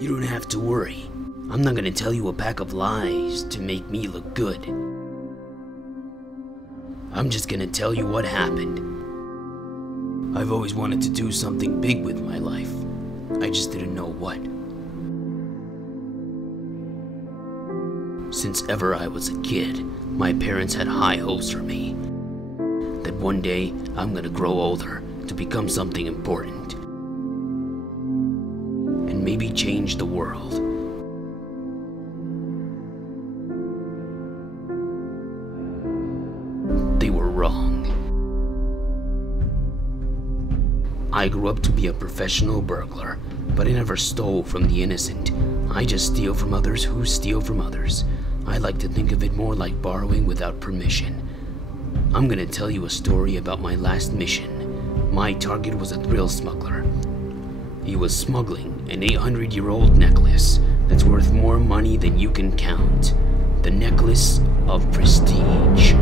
You don't have to worry. I'm not gonna tell you a pack of lies to make me look good. I'm just gonna tell you what happened. I've always wanted to do something big with my life. I just didn't know what. Since ever I was a kid, my parents had high hopes for me. That one day I'm gonna grow older to become something important. And maybe change the world. They were wrong. I grew up to be a professional burglar, but I never stole from the innocent. I just steal from others who steal from others. I like to think of it more like borrowing without permission. I'm gonna tell you a story about my last mission. My target was a thrill smuggler. He was smuggling an 800-year-old necklace that's worth more money than you can count. The necklace of prestige.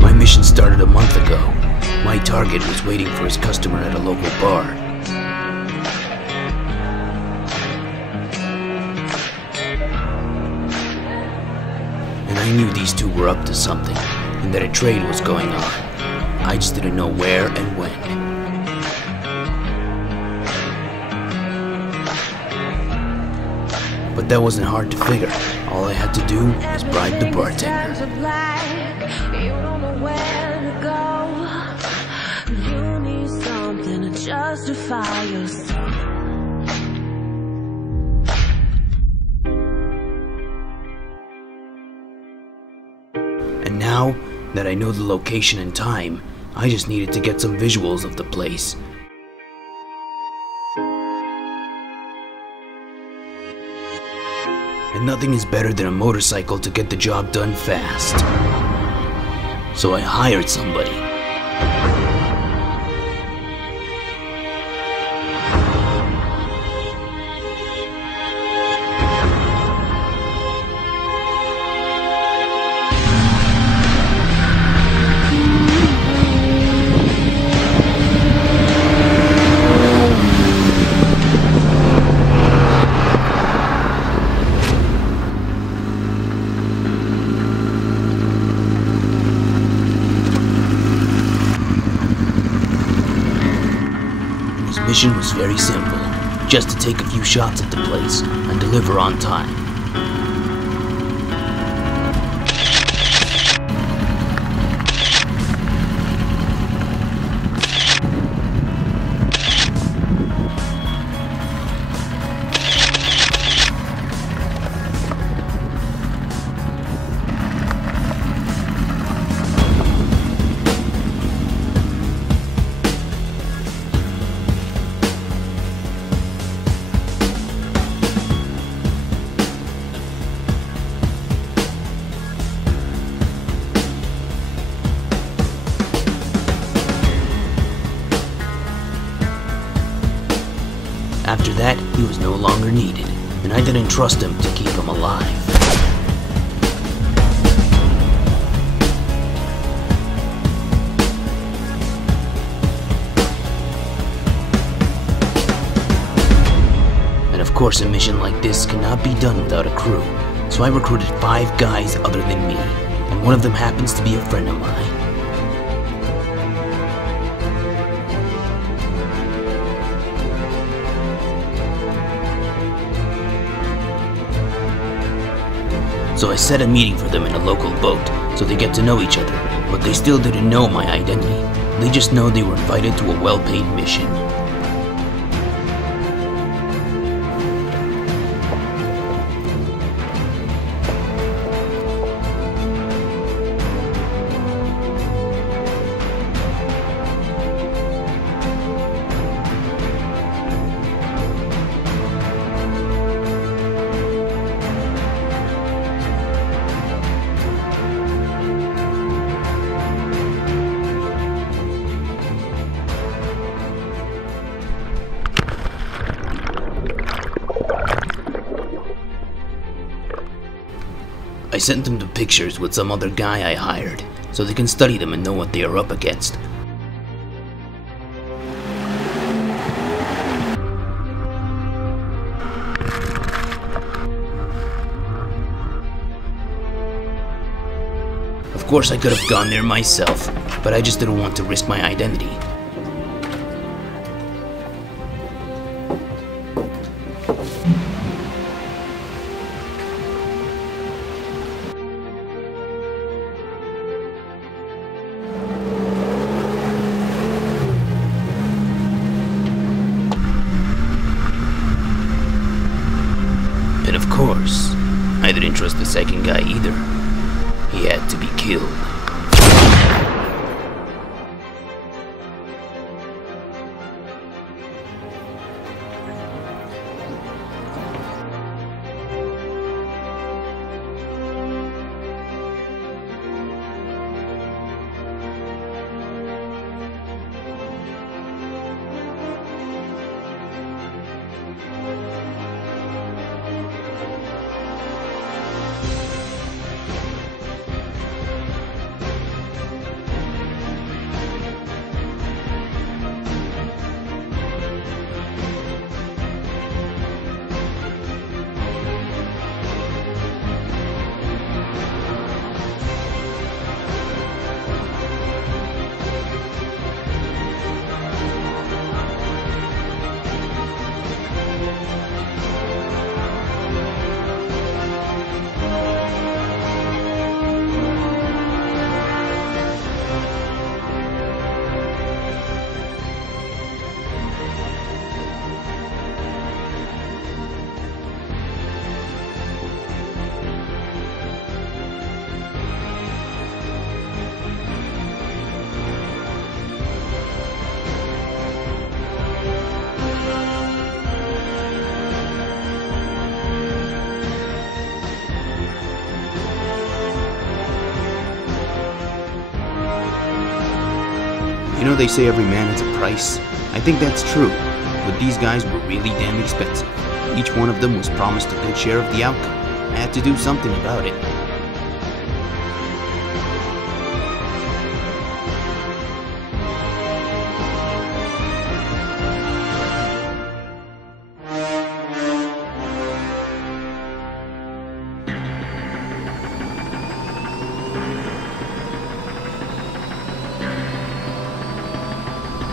My mission started a month ago. My target was waiting for his customer at a local bar. I knew these two were up to something, and that a trade was going on. I just didn't know where and when. But that wasn't hard to figure. All I had to do was bribe the bartender. You need something to justify yourself. And now that I know the location and time, I just needed to get some visuals of the place. And nothing is better than a motorcycle to get the job done fast. So I hired somebody. His mission was very simple, just to take a few shots at the place and deliver on time. After that, he was no longer needed, and I didn't trust him to keep him alive. And of course, a mission like this cannot be done without a crew, so I recruited 5 guys other than me, and one of them happens to be a friend of mine. So I set a meeting for them in a local boat, so they get to know each other, but they still didn't know my identity. They just know they were invited to a well-paid mission. I sent them the pictures with some other guy I hired, so they can study them and know what they are up against. Of course, I could have gone there myself, but I just didn't want to risk my identity. And of course, I didn't trust the second guy either. He had to be killed. You know they say every man has a price? I think that's true, but these guys were really damn expensive. Each one of them was promised a good share of the outcome. I had to do something about it.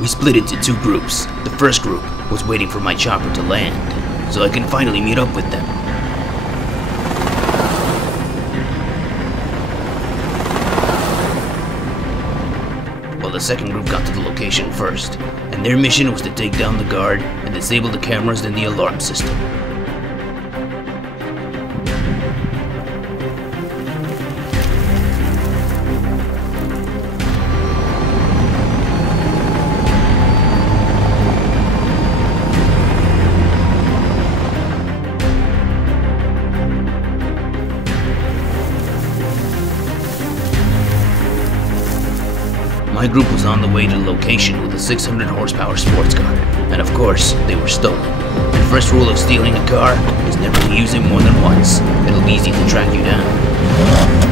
We split into 2 groups. The first group was waiting for my chopper to land, so I can finally meet up with them. Well, the second group got to the location first, and their mission was to take down the guard and disable the cameras and the alarm system. My group was on the way to the location with a 600 horsepower sports car, and of course, they were stolen. first rule of stealing a car is never to use it more than once. It'll be easy to track you down.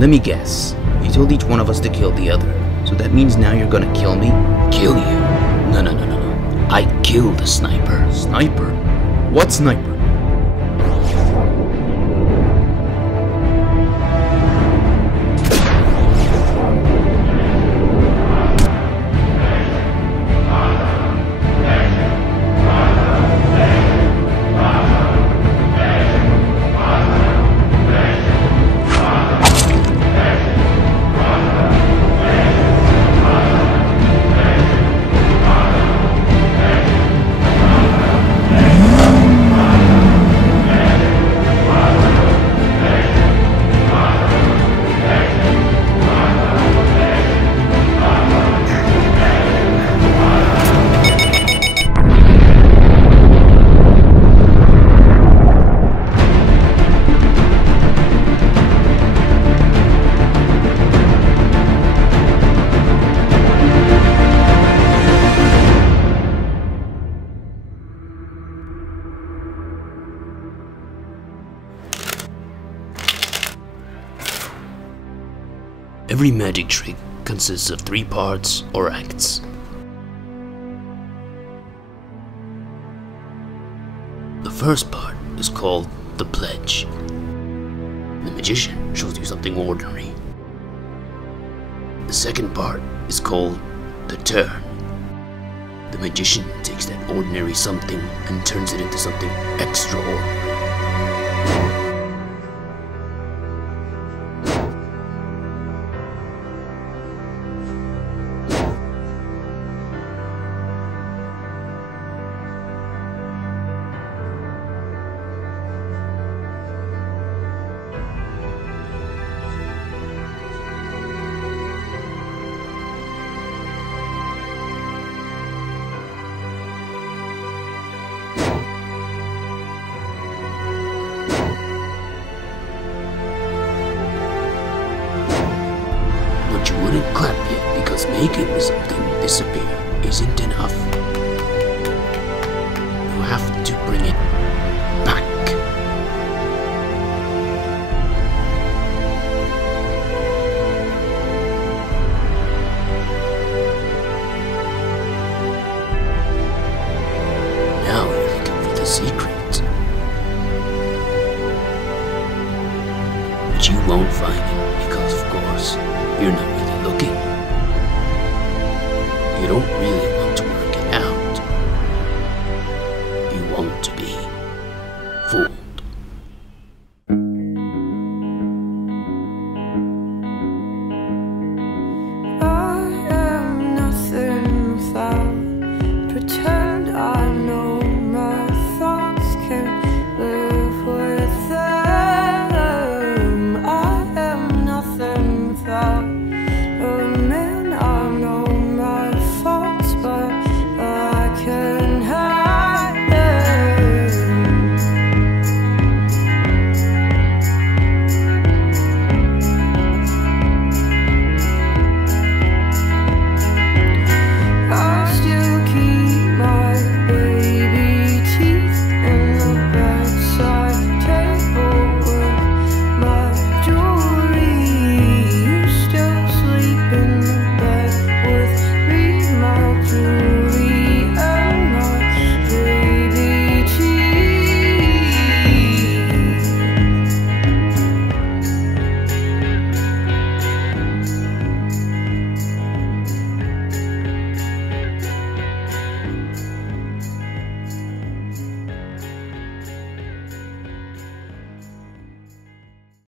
Let me guess. You told each one of us to kill the other. So that means now you're gonna kill me? Kill you? No. I killed the sniper. Sniper? What sniper? Every magic trick consists of 3 parts or acts. The first part is called the pledge. The magician shows you something ordinary. The second part is called the turn. The magician takes that ordinary something and turns it into something extraordinary. But you wouldn't clap yet because making something disappear isn't enough. You have to bring it back. Now you're looking for the secret. But you won't find it because, of course, you're not really looking. You don't really